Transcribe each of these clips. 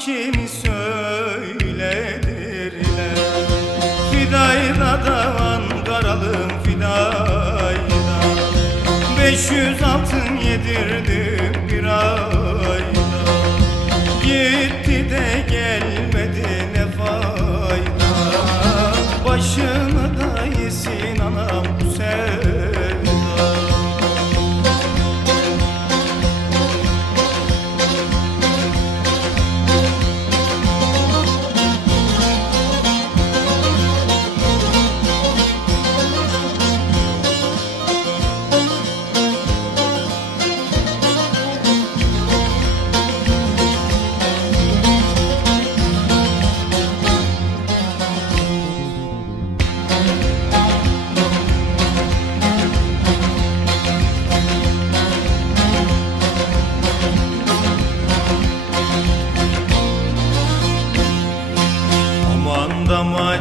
kimi söyledirler. Fidayda davan karalım fidayda Beş yüz altın yedirdim bir ayda.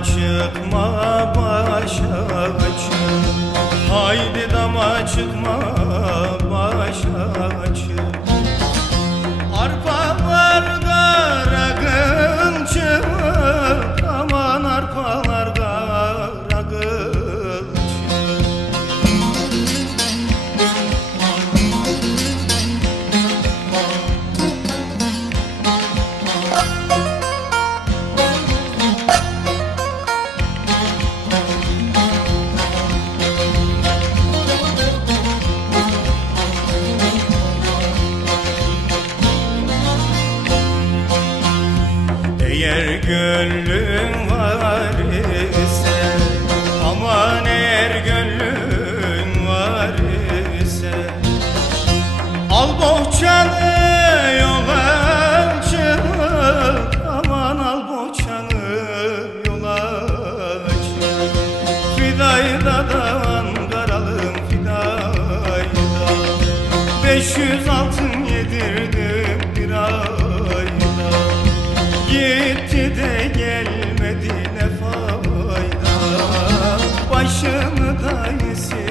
Dama gönlün var ise Aman eğer gönlün var ise. Al bohçanı yola çık Aman al bohçanı yola çık Fidayı da daralım fidayı da. 506 Gitti de gelmedi ne fayda Başını da yesin